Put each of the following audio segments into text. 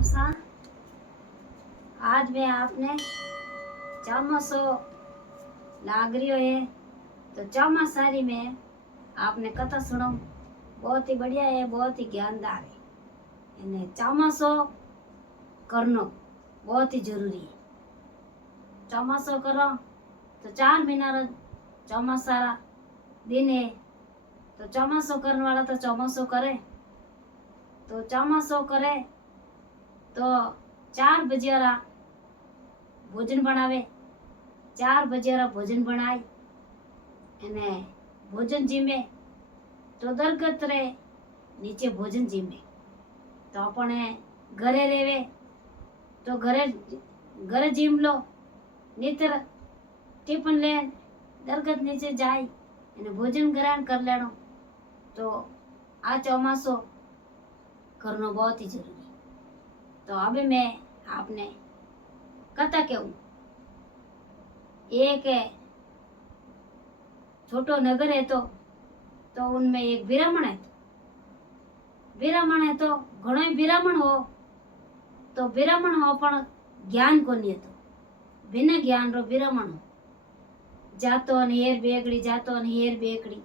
राम सा। आज मैं आपने चौमासो लाग रियो है तो चौमासारी में आपने कथा सुनो। बहुत ही बढ़िया है, बहुत ही ज्ञानदार है। इन्हें चौमासो करनो बहुत ही जरूरी है। चौमासो करो तो 4 महीना रो चौमासारा दिन है। तो चौमासो करने वाला तो चौमासो करे, तो चौमासो करे तो 4 बजेरा भोजन बनावे। 4 बजेरा भोजन बनाए अने भोजन जीमे तो दरगत रे नीचे भोजन जीमे। तो अपने घरे रेवे तो घरे जीम लो, नीतर टिफिन ले दरगत नीचे जाए अने भोजन ग्रहण कर लेनो। तो आ चौमासो करनो बहुत ही जरूरी। तो अभी मैं आपने कथा कहूं। एक छोटो नगर है तो उनमें एक ब्राह्मण है। ब्राह्मण है तो घणो ही ब्राह्मण हो तो ब्राह्मण हो पण ज्ञान कोनी तो बिना ज्ञान रो ब्राह्मण हो। जातो अने हेर बेगड़ी, जातो अने हेर बेगड़ी।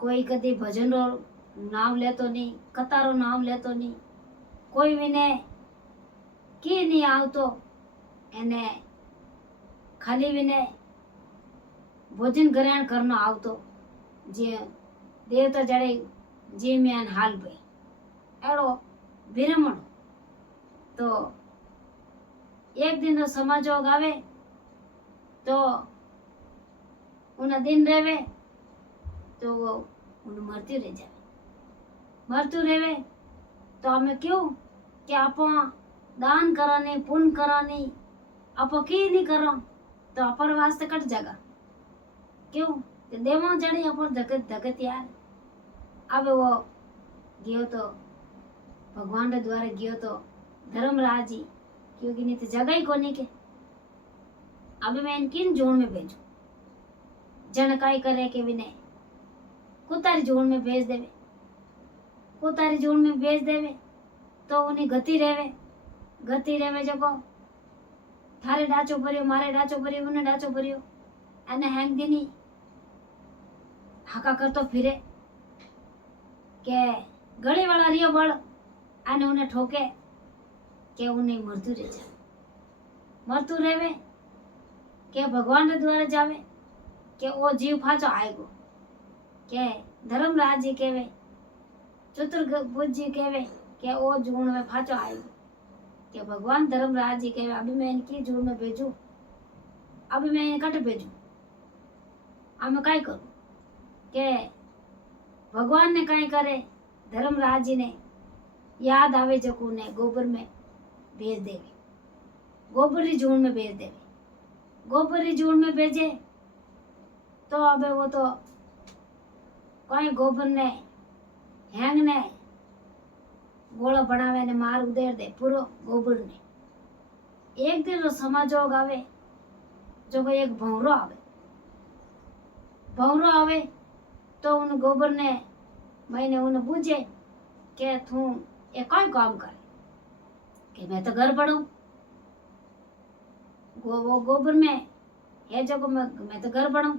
कोई कदी भजन रो नाम लेतो नहीं, कथा रो नाम लेतो नहीं। कोई विने की नहीं आवतो, एने खाली विने भोजन ग्रहण करनो आवतो। जे देवता जड़े जी म्यान हाल भाई एड़ो ब्राह्मण। तो एक दिन समाजोग आवे तो उन दिन रेवे तो वो उन मरती रह जाए। मरतू रेवे तो हमें क्यों कि आप दान कराने पुण्य कराने आप की नहीं करो तो अपर वास्ते कट जाएगा। क्यों कि देवा जड़ी अपन जगत जगत यार। अब वो गयो तो भगवान रे द्वारे गयो तो धर्मराज जी, क्योंकि नहीं तो जगह ही कोनी के। अब मैं इनकिन जोड़ में भेजू। जन काई करे के विने कुतारी जोड़ में भेज देवे। कुतारी जोड़ में भेज देवे तो उन्हें गति रेवे जको थारे डाचो भरियो, मारे डाचो भरियो, उन्हें डाचो भरियो अने हैंग दिनी हाका करतो फिरे के गली वाला रियो बड़ अने उन्हें ठोके के उन्हें मरतू रह जाए। मरतू रेवे के भगवान रे द्वारे जावे के ओ जीव फाचो आएगो। के धर्मराज जी केवे, चतुर्भुज जी केवे के ओ जून में फाचो आएगो। के भगवान धर्मराज जी केवे अभी मैं इनकी जून में भेजू, अभी मैं इन्हें कट भेजू। अब मैं काई करूं के भगवान ने काई करे, धर्मराज जी ने याद आवे जको ने गोबर में भेज देवे। गोबर री जून में भेज देवे। गोबर री जून में भेजे तो अब वो तो कोई गोबर ने हैंग ने गोला बनावे ने मार उदेर दे पूरो गोबर ने। एक दिन रो समाजोग आवे जो कोई एक भौरो आवे तो उन गोबर ने मैंने उन्हें पूछे के तू ये कोई काम करे कि मैं तो घर पढ़ू। वो गोबर में ये जगह मैं तो घर पढ़ू।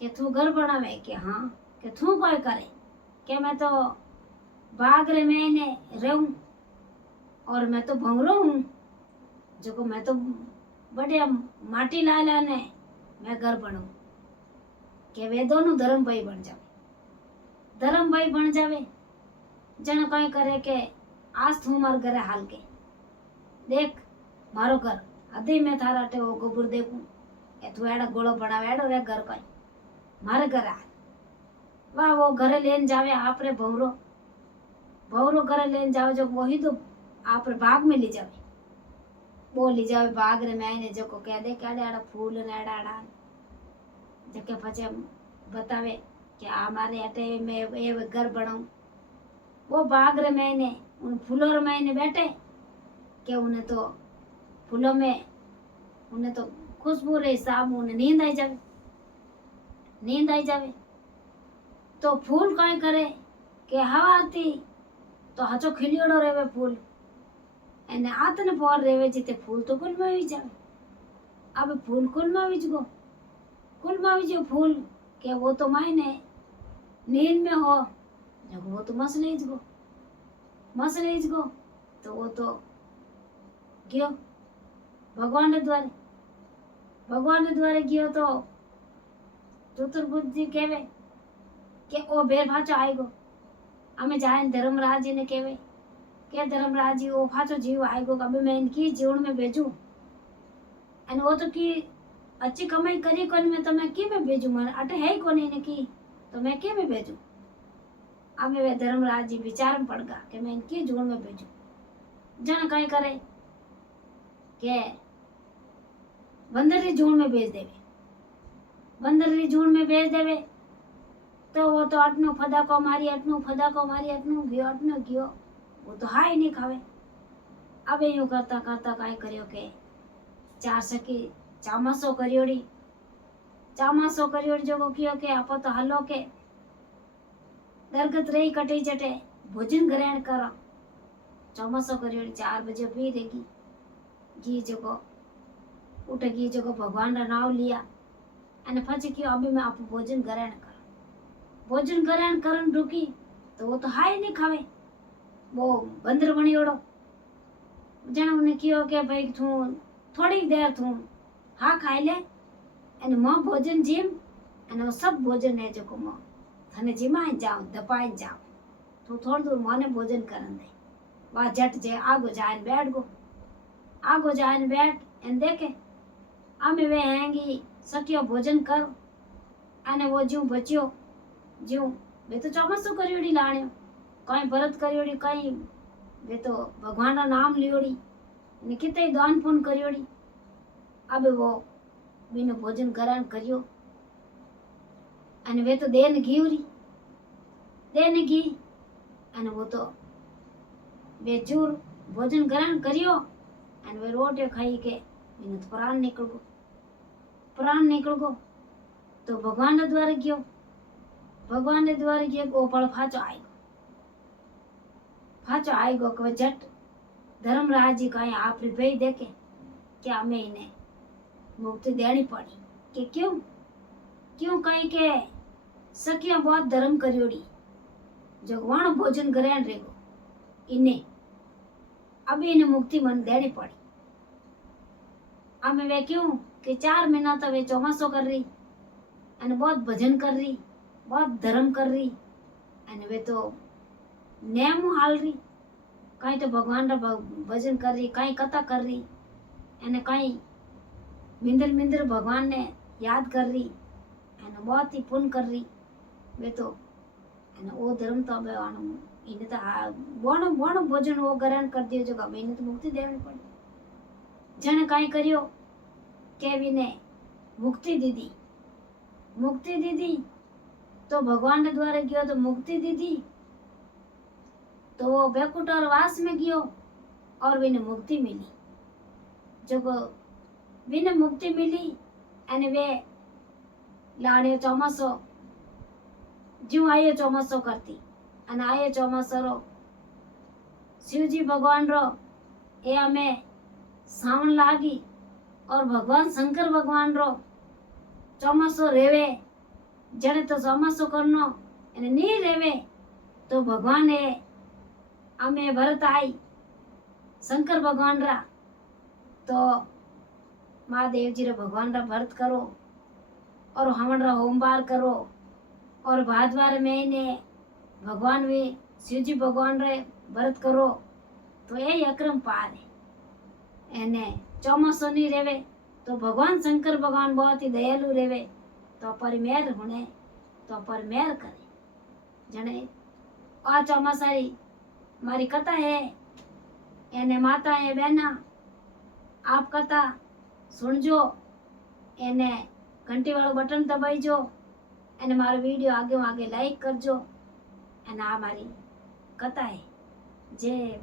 कि तू घर बनावे कि हाँ। कि तू कोई करे कि मैं तो बाग रे मैंने रहूं और मैं तो भंगरो हूँ जो मैं तो बढ़िया माटी ला ने मैं घर बनू। के वे दोनों धर्म भाई बन जावे। धर्म भाई बन जावे जन कई करे के आज तू मार घरे हाल के देख मारो घर अधी मैं थारा टे वो गोबर देखूं ए तू एड़ा गोलो बनावे एड़ो रे घर कई मारे घर हाल। वाह वो घरे लेन जावे आपरे भवरो घरे लेन जावे जो वही तो आपरे बाग में ले जावे। वो ले जावे बाग रे मैंने जो को कह दे के एड़ा फूल ने एड़ा जके पचे बतावे कि हमारे अटे में ये घर बनाऊं। वो बाग रे मैंने उन फूलों रे मैंने बैठे कि उन्हें तो फूलों में उन्हें तो खुशबू रे हिसाब उन्हें नींद आई जावे। तो फूल कई करे कि हवा आती તો હાચો ખીલ્યોડો રહેવે ફૂલ એને આતને પોર રહેવે છે તે ફૂલ તો કુલમાં આવી જાવે अब फूल कुल में भी गो कुल में भी जो फूल के वो तो मायने नींद में हो जब वो तो मसले गो तो वो तो गयो भगवान ने द्वारे गयो तो चतुर्भुज जी कहवे के ओ बेर फाचो आएगो हमें जाए धर्मराज जी ने कहवे के धर्मराज जी ओ फाचो जीव आएगो अभी मैं इनकी जीवन में भेजू અને वो तो की अच्छी कमाई करी कोन में तो मैं की में भेजू मन अटे है कोनी ने की तो मैं के में भेजू हमें वे धर्मराज जी विचार में पड़ गया कि मैं इनकी जोड़ में भेजू जन कहीं करे के बंदर की जोड़ में भेज देवे बंदर की जोड़ में भेज देवे तो वो तो अटनो फदाको मारी अटनो गयो वो तो हाय नहीं खावे अब यूं करता करता काई करियो के चार सकी चामासो करियोड़ी जो कियो के आप तो हलो के दरगत रही कटी जटे भोजन ग्रहण करो चौमासो करियोड़ी 4 बजे पी देगी घी जो उठेगी जो भगवान रा नाम लिया अने પછી कियो अभी मैं आप भोजन ग्रहण करन रुकी तो वो तो हाय नहीं खावे वो बंदर बणियोड़ो जण ने कियो के भाई तू थोड़ी देर तू हाँ खाई ले अने मां भोजन जीम अने वो सब भोजन है जो मां थने जीमाई जाओ दपाई जाओ तू थोड़ी दूर माने भोजन करन दे वा झट जे आगो जाए बैठ एन देखे आमे वे हैंगी सकियो भोजन कर अने वो ज्यों बच्यो ज्यों वे तो चौमासो करियोड़ी लाण्यो कई व्रत करियोड़ी कई वे तो भगवान रा नाम लियोड़ी ने कितने दान पुण्य करियोड़ी अब वो बिनो भोजन ग्रहण करियो अने वे तो देन घी अने वो तो वे चूर भोजन ग्रहण करियो अने वे रोटी खाई के बिनो तो प्राण निकल गो तो भगवान ने द्वारे गयो वो पल फाचो आएगो कि झट धर्मराज जी कहीं आप भेज देखे क्या हमें इन्हें मुक्ति देनी पड़ी कि क्यों कहीं के सखिया बहुत धर्म करियोड़ी भगवान भोजन ग्रहण रेगो इन्हें अभी इन्हें मुक्ति मन देनी पड़ी हमें वे क्यों कि 4 महीना तो वे चौमासो कर रही अने बहुत भजन कर रही बहुत धर्म कर रही अने वे तो नेम हाल रही कहीं तो भगवान रा भजन कर रही कहीं कथा कर रही अने कहीं मिंदर भगवान ने याद कर रही अने बहुत ही पुण्य कर रही वे तो अने वो धर्म तो अब इन्हें तो बोनो भोजन वो ग्रहण कर दियो जो अब इन्हें तो मुक्ति देनी पड़ी जने कहीं करियो के विने मुक्ति दीदी तो भगवान ने द्वारे गयो तो मुक्ति दीदी तो वो बैकुंठ और वास में गयो और विने मुक्ति मिली जो विने मुक्ति मिली अने वे लाड़ियो चौमासो ज्यों आयो चौमासो करती अने आयो चौमासो रो शिवजी भगवान रो ए हमें सावन लागी और भगवान शंकर भगवान रो चौमासो रेवे जने तो चौमासो करनो अने नी रेवे तो भगवान ए हमें भरत आई शंकर भगवान रा तो महादेव जी रा भगवान रा भरत करो और हमन रा होमवार करो और भादवार महीने भगवान वे शिवजी भगवान रे भरत करो तो ये अक्रम पार है एने चौमासो नहीं रेवे तो भगवान शंकर भगवान बहुत ही दयालु रेवे तो पर मेहर होने तो पर मेहर करे जने आ चौमासारी मारी कथा है एने माता है बहना आप कथा सुनजो एने घंटी वालों बटन दबाईजो एने मारो वीडियो आगे लाइक करजो एने आ मारी कथा है जय